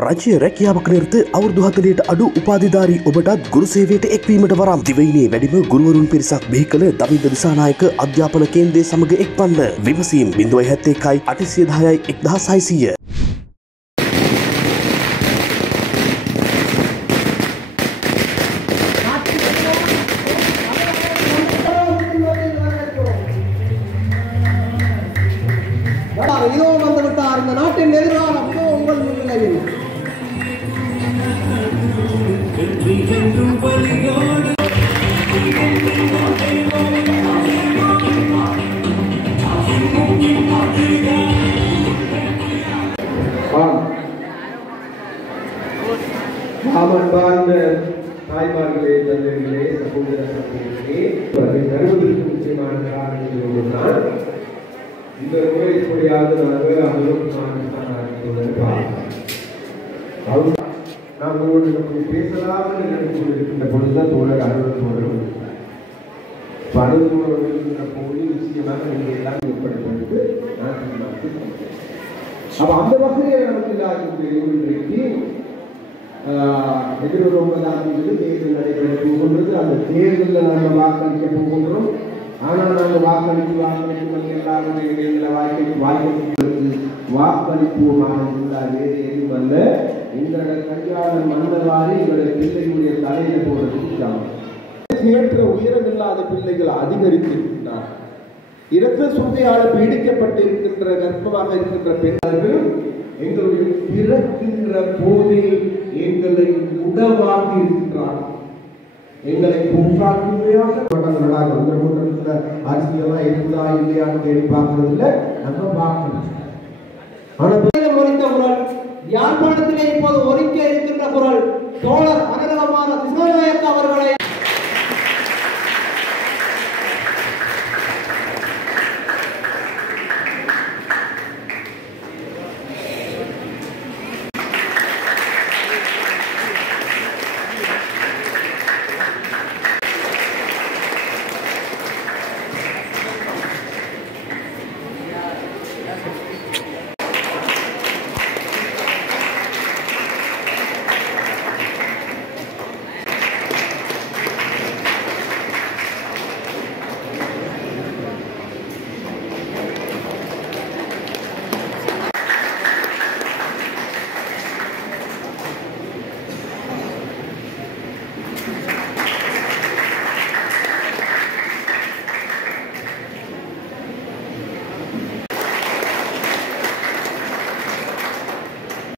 රජය රැකියාවක් නිර්ත අවුරුදු 40ට අඩු උපාධිධාරී ඔබටත් ගුරු සේවයට එක්වීමට වරම්. දිවයිනේ වැඩිම ගුරුවරුන් පිරිසක් බිහි කළ දවින්ද දිසානායක අධ්‍යාපන කේන්ද්‍රය සමග එක්වන්න. විමසීම් 071 810 1600. இதோ வந்துவிட்டார் இந்த நாட்டின் எதிரான உங்கள் முன்னிலையில் தாய்மார்களே தந்தைகளே சகோதர சகோதரிகளே தருவதற்கு முக்கியமான காரணங்கள் ஒன்றுதான் இந்த முறை இப்படியாவது நாங்கள் நாம் உங்களுக்கு பேசலாம் நினைத்து கொண்டிருக்கின்ற பொழுதுதான் தோழர் அலுவலர் தோழர் பருவத்தோடு இருக்கின்ற போது நிச்சயமாக நீங்கள் எல்லாம் ஏற்படுத்துவதற்கு நான் தீர்மானித்து அப்ப அந்த வகையில் நமக்கு எல்லாருக்கும் இன்றைக்கு எதிர்ப்பு 9ஆம் தேதி தேர்தல் நடைபெற போகின்றது. அந்த தேர்தலில் நாங்கள் வாக்களிக்க போகின்றோம். ஆனால் நாங்கள் வாக்களிப்பு எல்லாரும் எங்களை வாக்களிப்போமாக இருந்தால் வேறு எதுவும் அல்ல. எங்களோட கல்யாண மன்னவாரி எங்களுடைய பிள்ளைகளுடைய தலையில போடுறது ஏற்ற உயரமில்லாத பிள்ளைகள் அதிகரித்திருக்கின்றார். இரத்த சுந்தையால் பீடிக்கப்பட்டிருக்கின்ற கர்ப்பமாக இருக்கின்ற பெண்கள் எங்களுடைய பிறக்கின்ற போதே எங்களை உடவாக்கி இருக்கிறார். எங்களை போன்றாக்குமையாக அந்த கூட்டத்தில் அரசியலாம் இருக்குதா இல்லையான்னு தேடி பார்க்கறது இல்லை, நம்ம பார்க்கணும். ஆனால் ஒலித்த குரல் யாழ்ப்பாணத்திலே இப்போது ஒலிக்க இருக்கின்ற குரல் தோழர் அனலமான திசாநாயக்க அவர்களை